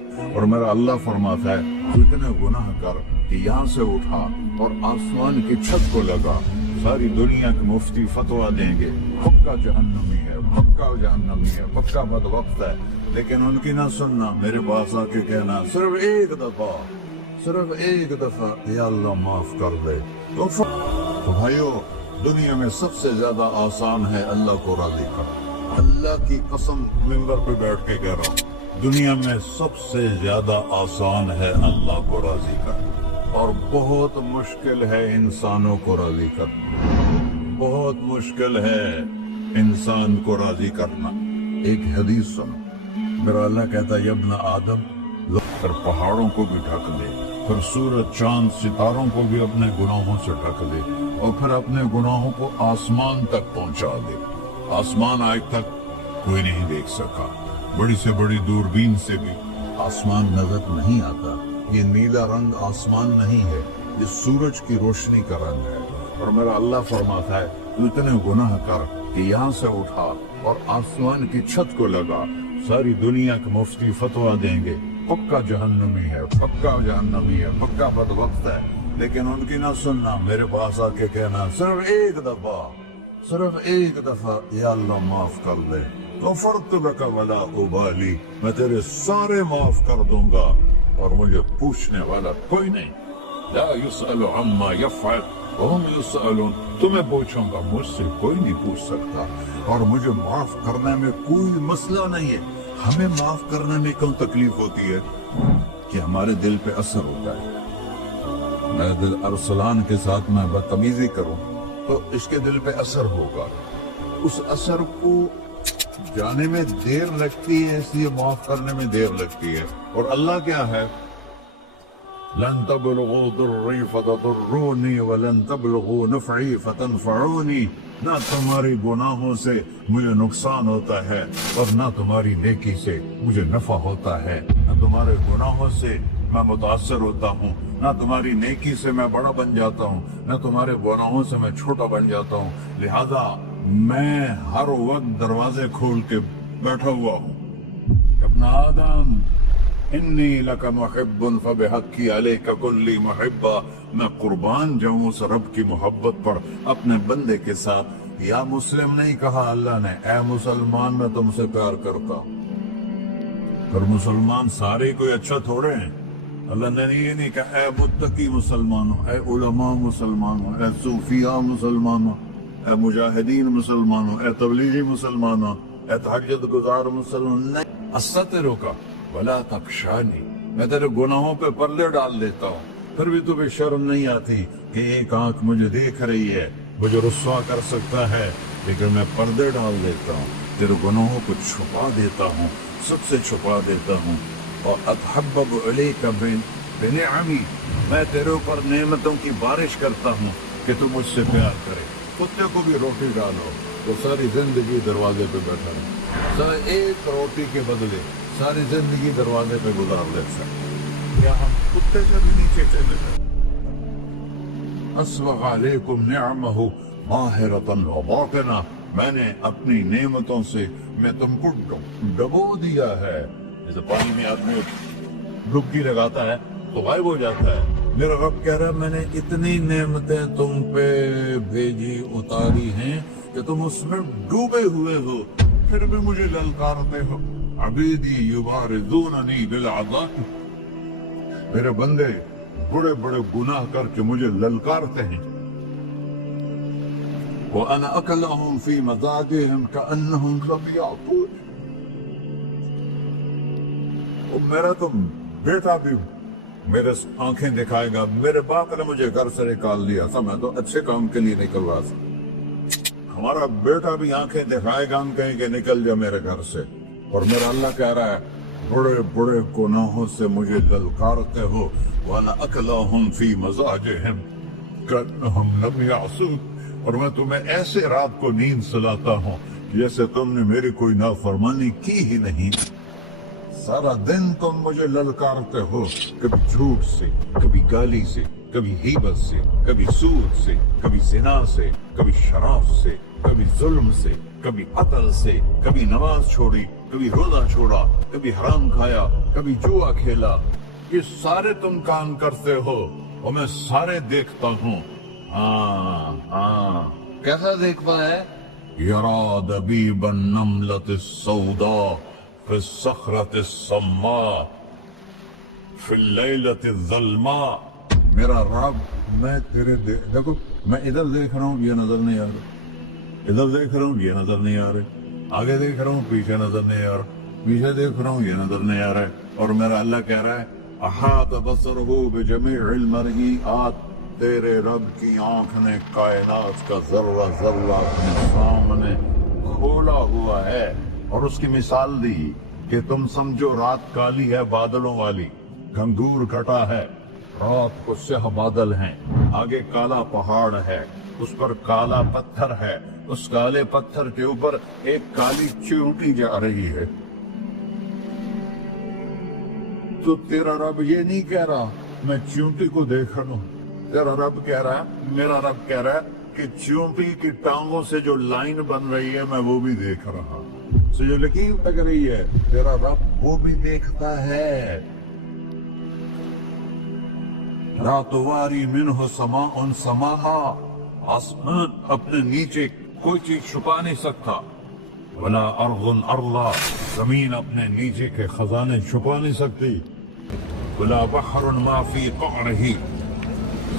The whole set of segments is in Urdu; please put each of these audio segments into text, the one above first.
اور میرا اللہ فرماتا ہے تو اتنے گناہ کر کہ یہاں سے اٹھا اور آسمان کی چھت کو لگا، ساری دنیا کے مفتی فتویٰ دیں گے پکا جہنمی ہے، پکا جہنمی ہے، پکا بدبخت ہے، لیکن ان کی نہ سننا، میرے پاس آ کے کہنا صرف ایک دفعہ یا اللہ معاف کر دے۔ تو بھائیو، دنیا میں سب سے زیادہ آسان ہے اللہ کو راضی کرنا۔ اللہ کی قسم ممبر پہ بیٹھ کے کہہ رہا ہوں، دنیا میں سب سے زیادہ آسان ہے اللہ کو راضی کرنا، اور بہت مشکل ہے انسانوں کو راضی کرنا، بہت مشکل ہے انسان کو راضی کرنا۔ ایک حدیث سنو، میرا اللہ کہتا ہے ابن آدم، پھر پہاڑوں کو بھی ڈھک دے، پھر سورج چاند ستاروں کو بھی اپنے گناہوں سے ڈھک دے، اور پھر اپنے گناہوں کو آسمان تک پہنچا دے۔ آسمان آج تک کوئی نہیں دیکھ سکا، بڑی سے بڑی دوربین سے بھی آسمان نظر نہیں آتا۔ یہ نیلا رنگ آسمان نہیں ہے، یہ سورج کی روشنی کا رنگ ہے۔ اور میرا اللہ فرماتا ہے تو اتنے گناہ کر کہ یہاں سے اٹھا اور آسمان کی چھت کو لگا، ساری دنیا کے مفتی فتویٰ دیں گے پکا جہنمی ہے، پکا جہنمی ہے، پکا بدبخت ہے، لیکن ان کی نہ سننا، میرے پاس آ کے کہنا صرف ایک دفعہ یا اللہ معاف کر دے، غفرت لک ولا ابالی، میں تیرے سارے معاف کر دوں گا اور مجھے پوچھنے والا کوئی نہیں۔ لا يسأل عما يفعل وهم يسألون، تمہیں پوچھوں گا، مجھ سے کوئی نہیں پوچھ سکتا، اور مجھے معاف کرنے میں کوئی مسئلہ نہیں ہے۔ ہمیں معاف کرنے میں کیوں تکلیف ہوتی ہے؟ کہ ہمارے دل پہ اثر ہوتا ہے۔ میں دل ارسلان کے ساتھ میں بدتمیزی کروں تو اس کے دل پہ اثر ہوگا، اس اثر کو جانے میں دیر لگتی ہے، اس لیے معاف کرنے میں دیر لگتی ہے۔ اور اللہ کیا ہے؟ لن تبلغوا ضري فتضروني ولن تبلغوا نفعي فتنفعوني، نہ تمہاری گناہوں سے مجھے نقصان ہوتا ہے اور نہ تمہاری نیکی سے مجھے نفع ہوتا ہے، نہ تمہارے گناہوں سے میں متاثر ہوتا ہوں، نہ تمہاری نیکی سے میں بڑا بن جاتا ہوں، نہ تمہارے گناہوں سے میں چھوٹا بن جاتا ہوں، لہذا میں ہر وقت دروازے کھول کے بیٹھا ہوا ہوں۔ ابن آدم انی لک محب فبحقی علیک کلی محبا، میں قربان جاؤں اس رب کی محبت پر اپنے بندے کے ساتھ۔ یا مسلم نہیں کہا اللہ نے، اے مسلمان میں تم سے پیار کرتا ہوں۔ پر مسلمان سارے کوئی اچھا تھوڑے ہیں، اللہ نے یہ نہیں کہا اے متقی مسلمانوں، اے علماء مسلمانوں، اے صوفیاء مسلمانوں، اے مجاہدین مسلمانوں، اے تبلیغی مسلمانوں، اے تہجد گزار مسلمانوں، نہیں، استترک ولا تخشانی، میں تیرے گناہوں پہ پردے ڈال دیتا ہوں، پھر بھی تمہیں شرم نہیں آتی کہ ایک آنکھ مجھے دیکھ رہی ہے، مجھے رسوا کر سکتا ہے، لیکن میں پردے ڈال دیتا ہوں، تیرے گناہوں کو چھپا دیتا ہوں، سب سے چھپا دیتا ہوں۔ اور اتحبب علیک بنعمی، میں تیرے اوپر نعمتوں کی بارش کرتا ہوں کہ تم مجھ سے پیار کرے۔ کتے کو بھی روٹی ڈالو تو ساری زندگی دروازے پہ بیٹھا رہے، سر ایک روٹی کے بدلے ساری زندگی دروازے پہ گزار دے سکتے، کیا ہم کتے سے بھی نیچے چلے گئے؟ اسبغ علیکم نعمہ ظاہرۃ وباطنہ، میں نے اپنی نعمتوں سے میں تم کو ڈبو دیا ہے، جیسے پانی میں آدمی ڈبکی لگاتا ہے تو غائب ہو جاتا ہے۔ میرا رب کہہ رہا ہے میں نے اتنی نعمتیں تم پہ بھیجی اتاری ہیں کہ تم اس میں ڈوبے ہوئے ہو، پھر بھی مجھے للکارتے ہو۔ عبیدی یبارزوننی بالعذاب، میرے بندے بڑے بڑے گناہ کر کے مجھے للکارتے ہیں۔ وَأَنَا أَكْلَهُمْ فِي مَزَاجِهِمْ كَأَنَّهُمْ لَمْ يَعْقُونِ، میرا تو بیٹا بھی میرے آنکھیں دکھائے گا، میرے باپ نے مجھے گھر سے نکال دیا تھا، میں تو اچھے کام کے لیے نکلوا تھا، ہمارا بیٹا بھی آنکھیں دکھائے گا، ہم کہیں کہ نکل جا میرے گھر سے۔ اور میرا اللہ کہہ رہا ہے بڑے بڑے گناہوں سے مجھے للکارتے ہو، وَأَنَا أَكْلَهُمْ فِي مَزَاجِهِمْ كَأَنَّهُمْ لَمْ يَعْصُونِ، اور میں تمہیں ایسے رات کو نیند سلاتا ہوں جیسے تم نے میری کوئی نافرمانی کی ہی نہیں۔ سارا دن تم مجھے للکارتے ہو، کبھی جھوٹ سے، کبھی گالی سے، کبھی غیبت سے، کبھی سود سے، کبھی زنا سے، کبھی شراب سے، کبھی ظلم سے، کبھی قتل سے، کبھی نماز چھوڑی، کبھی روزہ چھوڑا، کبھی حرام کھایا، کبھی جوا کھیلا، یہ سارے تم کام کرتے ہو اور میں سارے دیکھتا ہوں۔ ہاں ہاں، کیسا دیکھ پائے؟ یرا دبیب النملۃ السوداء فی الصخرۃ الصماء فی اللیلۃ الظلماء۔ میرا رب، میں تیرے دیکھو، میں ادھر دیکھ رہا ہوں، یہ نظر نہیں آ رہا، ادھر دیکھ رہا ہوں، یہ نظر نہیں آ رہے، آگے دیکھ رہا ہوں، پیچھے نظر نہیں آ رہا، پیچھے دیکھ رہا ہوں، یہ نظر نہیں آ رہا ہے، اور میرا اللہ کہہ رہا ہے احاط بصرہ بجمیع المرئیات، تیرے رب کی آنکھ نے کائنات کا ذرہ ذرہ اپنے سامنے کھولا ہوا ہے، اور اس کی مثال دی کہ تم سمجھو رات کالی ہے بادلوں والی، گھنگور گھٹا ہے، رات کو سیاہ بادل ہیں، آگے کالا پہاڑ ہے، اس پر کالا پتھر ہے، اس کالے پتھر کے اوپر ایک کالی چیونٹی جا رہی ہے۔ تو تیرا رب یہ نہیں کہہ رہا میں چیونٹی کو دیکھ رہا ہوں، تیرا رب کہہ رہا ہے، میرا رب کہہ رہا ہے کہ چیونٹی کی ٹانگوں سے جو لائن بن رہی ہے میں وہ بھی دیکھ رہا ہوں، جو لکیر لگ رہی ہے تیرا رب وہ بھی دیکھتا ہے۔ لا تواری منہ سماء سماہا، آسمان اپنے نیچے کوئی چیز چھپا نہیں سکتا، ولا ارض ارضا، زمین اپنے نیچے کے خزانے چھپا نہیں سکتی، ولا بحر ما فی قعرہ،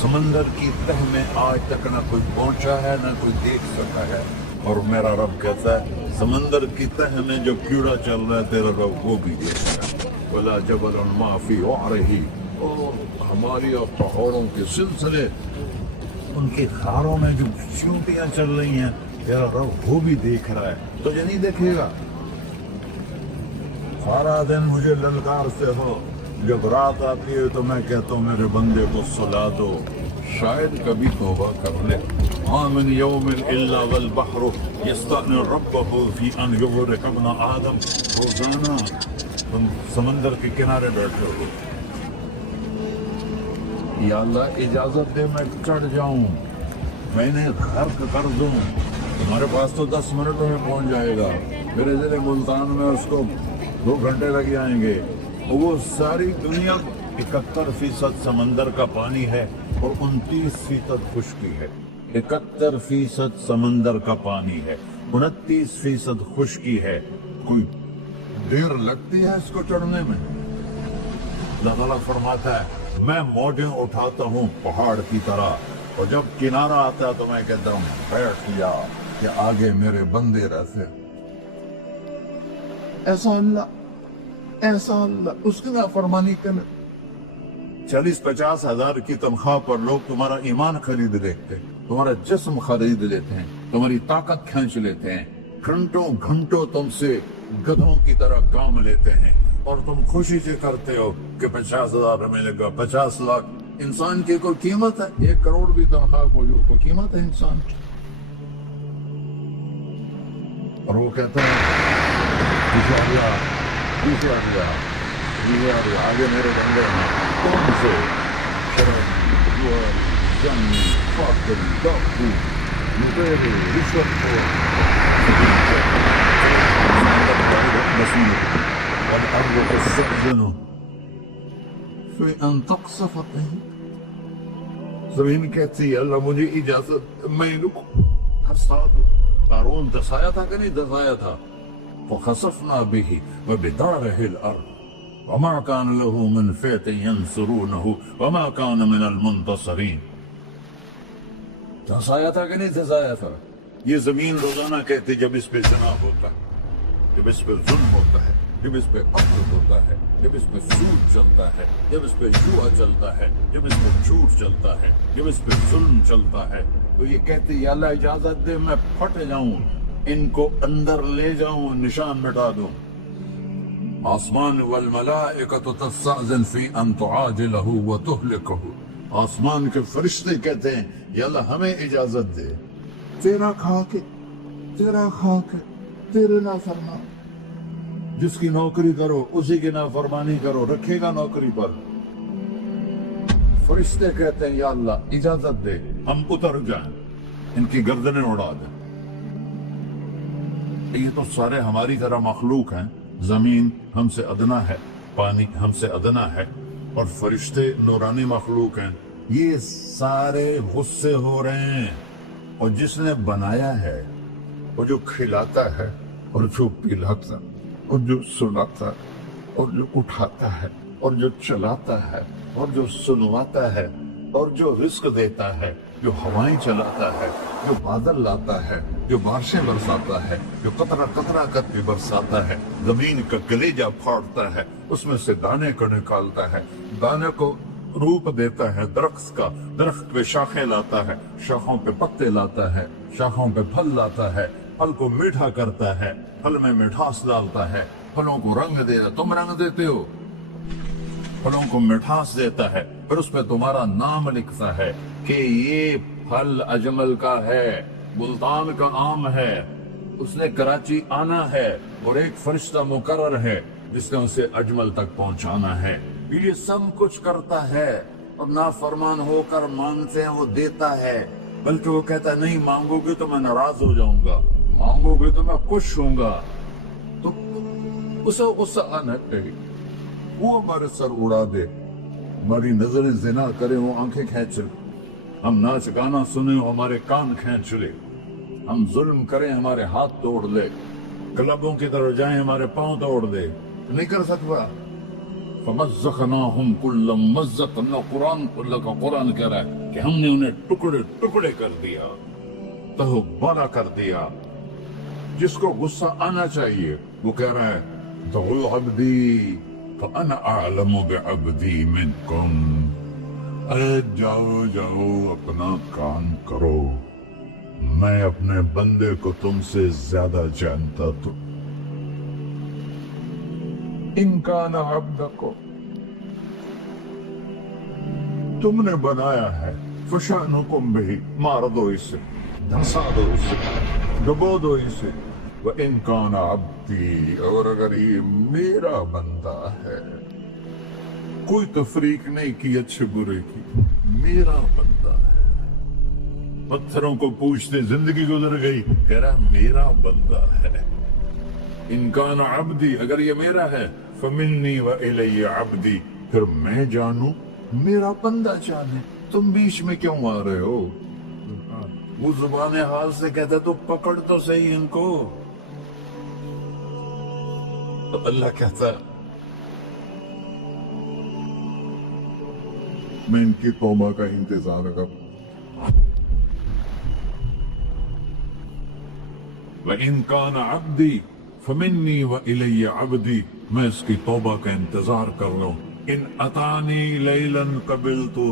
سمندر کی تہ میں آج تک نہ کوئی پہنچا ہے نہ کوئی دیکھ سکا ہے، اور میرا رب کہتا ہے سمندر کی تہ میں جو کیڑا چل رہا ہے تیرا رب وہ بھی دیکھتا ہے، ولا جبل ما فی وعرہ، اور ہماری اور پہاڑوں کے سلسلے، ان کی خاروں میں جو چیونٹیاں چل رہی ہیں تیرا رب وہ بھی دیکھ رہا ہے، تجھے نہیں دیکھے گا؟ سارا دن مجھے للکارتے ہو، جب رات آتی ہے تو میں کہتا ہوں میرے بندے کو سلا دو، شاید کبھی توبہ کر لے۔ ما من یوم الا والبحر یستأذن ربہ فی ان یغرق ابن آدم، روزانہ تم سمندر کے کنارے بیٹھے ہو، یا اللہ اجازت دے میں چڑھ جاؤں، میں انہیں غرق کر دوں، تمہارے پاس تو 10 منٹوں میں پہنچ جائے گا، میرے ضلع ملتان میں اس کو 2 گھنٹے لگ جائیں گے۔ وہ ساری دنیا 71% سمندر کا پانی ہے اور 29% خشکی ہے، 71% سمندر کا پانی ہے، 29% خشکی ہے، کوئی دیر لگتی ہے اس کو چڑھنے میں؟ اللہ تعالیٰ فرماتا ہے میں موجیں اٹھاتا ہوں پہاڑ کی طرح، اور جب کنارہ آتا ہے تو میں کہتا ہوں بیٹھ جا کہ آگے میرے بندے رہتے۔ ایسا اللہ اس کی نافرمانی کرے۔ 40-50 ہزار کی تنخواہ پر لوگ تمہارا ایمان خرید لیتے ہیں، تمہارا جسم خرید لیتے ہیں، تمہاری طاقت کھینچ لیتے ہیں، گھنٹوں گھنٹوں تم سے گدھوں کی طرح کام لیتے ہیں، اور تم خوشی سے کرتے ہو کہ 50,000 ملے گا، 50 لاکھ۔ انسان کی کوئی قیمت ہے؟ 1 کروڑ بھی تنخواہ کو قیمت ہے انسان کی؟ اور وہ کہتا ہے آگے میرے بندے ہیں، کون سے شراب، جوا، جنگی، فاقری، ڈاکو، لٹیرے، رشوت خور، والارض تستأذن فی ان تقصف فیہ، زمین کہتی ہے اللہ مجھے اجازت، میں ان کو دھسا دوں۔ قارون دھسایا تھا کہ نہیں دھسایا تھا؟ فخسفنا به وبداره الارض وما كان له من فئة ينصرونه وما كان من المنتصرين۔ دھسایا تھا کہ نہیں دھسایا تھا؟ یہ زمین روزانہ کہتے جب اس پہ زنا ہوتا ہے، جب اس پہ ظلم ہوتا ہے، جب اس پہ قتل ہوتا ہے، جب اس پہ سود چلتا ہے، جب اس پہ جوا چلتا ہے، جب اس پہ جھوٹ چلتا ہے، جب اس پہ ظلم چلتا ہے، تو یہ کہتے یا اللہ اجازت دے میں پھٹ جاؤں، ان کو اندر لے جاؤں، نشان مٹا دوں۔ آسمان والملائکۃ تستأذن فی ان تعاجلہ وتہلکہ، آسمان کے فرشتے کہتے ہیں یا اللہ ہمیں اجازت دے، تیرا کھا کے تیرے نافرمان، جس کی نوکری کرو اسی کی نافرمانی کرو، رکھے گا نوکری پر۔ فرشتے کہتے ہیں یا اللہ اجازت دے ہم اتر جائیں، ان کی گردنیں اڑا دیں۔ یہ تو سارے ہماری طرح مخلوق ہیں. زمین ہم سے ادنا ہے, پانی ہم سے ادنا ہے, اور فرشتے نورانی مخلوق ہیں. یہ سارے غصے ہو رہے ہیں. اور جس نے بنایا ہے, اور جو کھلاتا ہے, اور جو پلاتا, اور جو سلاتا, اور جو اٹھاتا ہے, اور جو چلاتا ہے, اور جو سنواتا ہے, اور جو رزق دیتا ہے, جو ہوائیں چلاتا ہے, جو بادل لاتا ہے, جو بارشیں برساتا ہے, جو قطرہ قطرہ کر کے برساتا ہے, زمین کا کلیجہ پھاڑتا ہے, اس میں سے دانے کو نکالتا ہے, دانے کو روپ دیتا ہے درخت کا, درخت پہ شاخیں لاتا ہے, شاخوں پہ پتے لاتا ہے, شاخوں پہ پھل لاتا ہے, پھل کو میٹھا کرتا ہے, پھل میں مٹھاس ڈالتا ہے, پھلوں کو رنگ دیتا. تم رنگ دیتے ہو, پھلوں کو مٹھاس دیتا ہے, پھر اس پہ تمہارا نام لکھتا ہے کہ یہ پھل اجمل کا ہے, ملتان کا آم ہے, اس نے کراچی آنا ہے, اور ایک فرشتہ مقرر ہے جس نے اسے اجمل تک پہنچانا ہے. یہ سب کچھ کرتا ہے, اور نافرمان ہو کر مانگتے ہیں وہ دیتا ہے. بلکہ وہ کہتا ہے نہیں مانگو گے تو میں ناراض ہو جاؤں گا, مانگو گے تو میں خوش ہوں گا. تو اسے غصہ آنا چاہیے. وہ ہمارے سر اڑا دے, ہماری نظریں زنا کرے, وہ آنکھیں کھینچ لے, ہم ناچ گانا سنیں وہ ہمارے کان کھینچ لے, ہم ظلم کریں ہمارے ہاتھ توڑ لے, کلبوں کی طرف جائیں ہمارے پاؤں توڑ دے. نہیں کر سکتا. فَمَزَّقْنَاهُمْ كُلَّ مُمَزَّقٍ. اللہ کا قرآن کہہ رہا ہے کہ ہم نے انہیں ٹکڑے ٹکڑے کر دیا, تہو بالا کر دیا. جس کو غصہ آنا چاہیے وہ کہہ رہا ہے دعوا عبدی فَأَنَا أَعْلَمُ بِعَبْدِي مِنْكُمْ. اے جاؤ جاؤ اپنا کام کرو, میں اپنے بندے کو تم سے زیادہ جانتا. تو ان کان عبدکم, تم نے بنایا ہے, فشانکم بہی, مار دو اسے, دھنسا دو اسے, ڈبو دو اسے. وَإِن كَانَ عَبْدِي, اور اگر یہ میرا بندہ ہے, کوئی تفریق نہیں کی اچھے برے کی, میرا بندہ ہے. پتھروں کو پوچھتے زندگی گزر گئی, کہہ رہا میرا بندہ ہے. ان کان عبدی, اگر یہ میرا ہے, فمنی وإلی عبدی, پھر میں جانوں میرا بندہ جانے. تم بیچ میں کیوں آ رہے ہو؟ وہ زبان حال سے کہتا تو پکڑ تو صحیح ان کو. تو اللہ کہتا میں ان کی توبہ کا انتظار کروں. وَإِن كَانَ عَبْدِي فَمِنِّي وَإِلَيَّ عَبْدِي, میں اس کی توبہ کا انتظار کر رہا ہوں. ان اتانی لیلاً قبلتہ,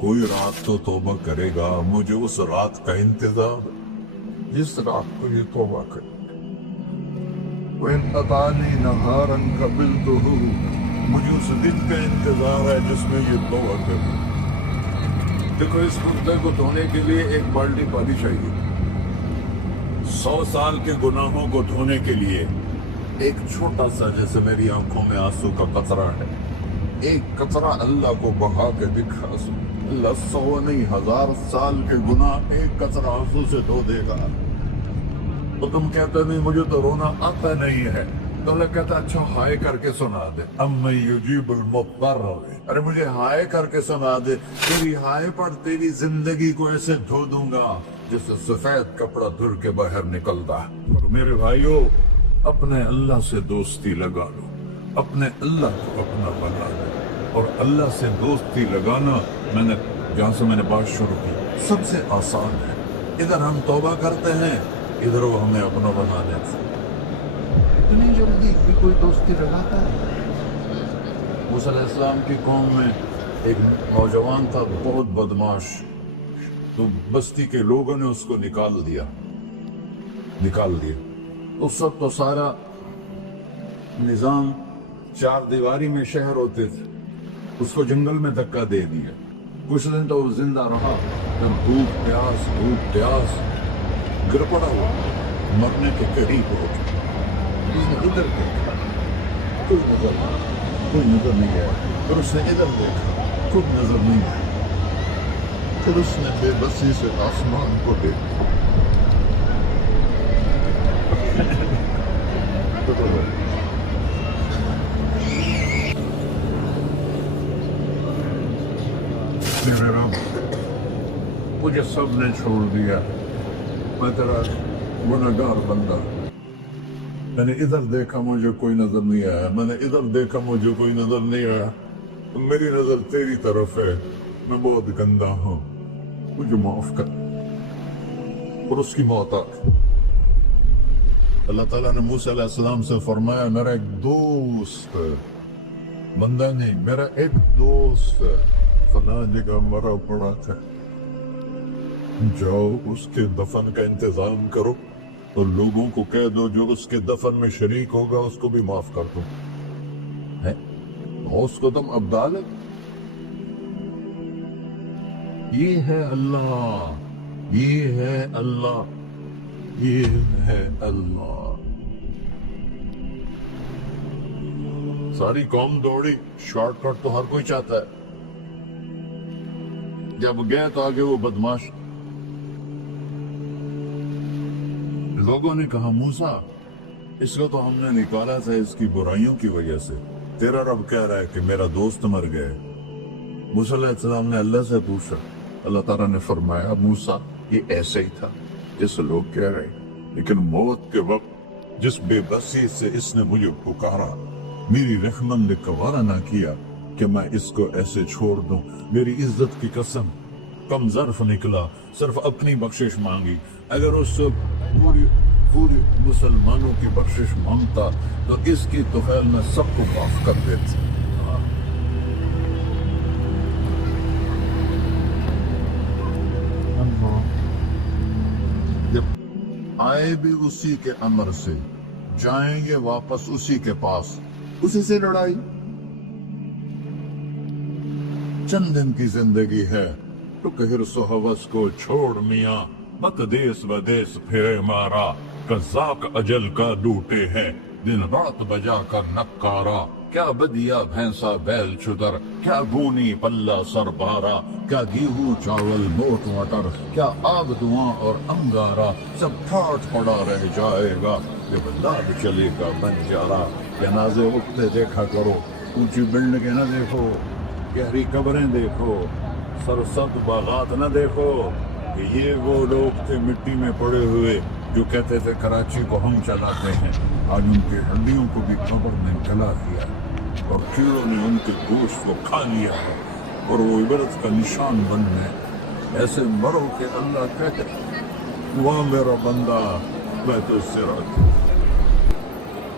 کوئی رات تو توبہ کرے گا, مجھے اس رات کا انتظار جس رات کو یہ توبہ کرے. وَإِنْ أَطَانِي نَهَارًا قَبِلْتُهُ, مجھے اس دن کا انتظار ہے جس میں یہ توبہ کرے. دیکھو اس کتے کو دھونے کے لیے ایک بالٹی پانی چاہیے, 100 سال کے گناہوں کو دھونے کے لیے ایک چھوٹا سا, جیسے میری آنکھوں میں آنسو کا قطرہ ہے, ایک قطرہ اللہ کو بہا کے دکھا, اللہ 100 نہیں 1000 سال کے گناہ ایک قطرہ آنسو سے دھو دے گا. تو تم کہتے نہیں مجھے تو رونا آتا نہیں ہے, تو اللہ کہتا اچھا ہائے کر کے سنا دے. اَمَّن يُجِيبُ الْمُضْطَرَّ, ارے مجھے ہائے کر کے سنا دے. تیری ہائے پر تیری زندگی کو ایسے دھو دوں گا جس سے سفید کپڑا دھل کے باہر نکلتا. میرے بھائیو, اپنے اللہ سے دوستی لگا لو, اپنے اللہ کو اپنا بنا لو. اور اللہ سے دوستی لگانا, میں نے جہاں سے میں نے بات شروع کی, سب سے آسان ہے. ادھر ہم توبہ کرتے ہیں, ادھر وہ ہمیں اپنا بنا دیتے. اتنی جلدی کہ کوئی دوستی لگاتا ہے. موسیٰ علیہ السلام کی قوم میں ایک نوجوان تھا بہت بدماش, تو بستی کے لوگوں نے اس کو نکال دیا. اس وقت تو سارا نظام 4 دیواری میں شہر ہوتے تھے, اس کو جنگل میں دھکا دے دیا. کچھ دن تو وہ زندہ رہا, جب بھوک پیاس گر پڑا ہوا, مرنے کے قریب ہو گیا. اس نے ادھر دیکھا, کوئی نظر نہیں آیا. پھر اس نے ادھر دیکھا, کوئی نظر نہیں آیا. پھر اس نے بے بسی سے آسمان کو دیکھا, میرے رب مجھے سب نے چھوڑ دیا، میں تیرا گنہگار بندہ، میں نے ادھر دیکھا مجھے کوئی نظر نہیں آیا، میں نے ادھر دیکھا مجھے کوئی نظر نہیں آیا، میری نظر تیری طرف ہے، میں بہت گندا ہوں، مجھے معاف کر۔ اور اس کی موت آ گئی۔ اللہ تعالیٰ نے موسیٰ علیہ السلام سے فرمایا میرا ایک دوست ہے، بندہ نہیں، میرا ایک دوست ہے فلاں جگہ مرا پڑا تھا، جاؤ اس کے دفن کا انتظام کرو اور لوگوں کو کہہ دو جو اس کے دفن میں شریک ہوگا اس کو بھی معاف کر دو۔ ہے اس کو تم ابدال ہے؟ یہ ہے اللہ، یہ ہے اللہ، یہ ہے اللہ۔ ساری قوم دوڑی، شارٹ کٹ تو ہر کوئی چاہتا ہے، جب گئے تو آگے وہ بدماش، لوگوں نے کہا موسیٰ اس کو تو ہم نے نکالا تھا اس کی برائیوں کی وجہ سے، تیرا رب کہہ رہا ہے کہ میرا دوست مر گئے۔ موسیٰ علیہ السلام نے اللہ سے پوچھا، اللہ تعالیٰ نے فرمایا موسیٰ یہ ایسے ہی تھا جیسے لوگ کہہ رہے، لیکن موت کے وقت جس بے بسی سے اس نے مجھے پکارا، میری رحمت نے گوارا نہ کیا کہ میں اس کو ایسے چھوڑ دوں، میری عزت کی قسم کم ظرف نکلا، صرف اپنی بخشش مانگی، اگر اس سے پوری مسلمانوں کی بخشش مانگتا تو اس کی توفیل میں سب کو معاف کر دیتا۔ جب آئے بھی اسی کے امر سے، جائیں گے واپس اسی کے پاس، اسی سے لڑائی۔ چند دن کی زندگی ہے تو حرص و ہوس کو چھوڑ میاں، مت دیس بدیس پھرے مارا، قذاق اجل کا ڈوٹے ہیں دن رات بجا کر نکارا، کیا بدیا بھینسا بیل چھتر، کیا گونی پلہ سر بارا، کیا گیہوں چاول موٹ مٹر، کیا آگ دھواں اور انگارا، سب ٹھاٹ پڑا رہ جائے گا جب لاد چلے گا بنجارا۔ جنازے اٹھتے دیکھا کرو، اونچی بلڈنگیں نہ دیکھو، گہری قبریں دیکھو، سرسبز باغات نہ دیکھو، کہ یہ وہ لوگ تھے مٹی میں پڑے ہوئے جو کہتے تھے کراچی کو ہم چلاتے ہیں، آج ان کی ہڈیوں کو بھی قبر نے جلا دیا اور کیڑوں نے ان کے گوشت کو کھا لیا ہے اور وہ عبرت کا نشان بن گئے۔ ایسے مرو کہ اللہ کہے ہوا میرا بندہ میں تو اس سے راضی ہوں۔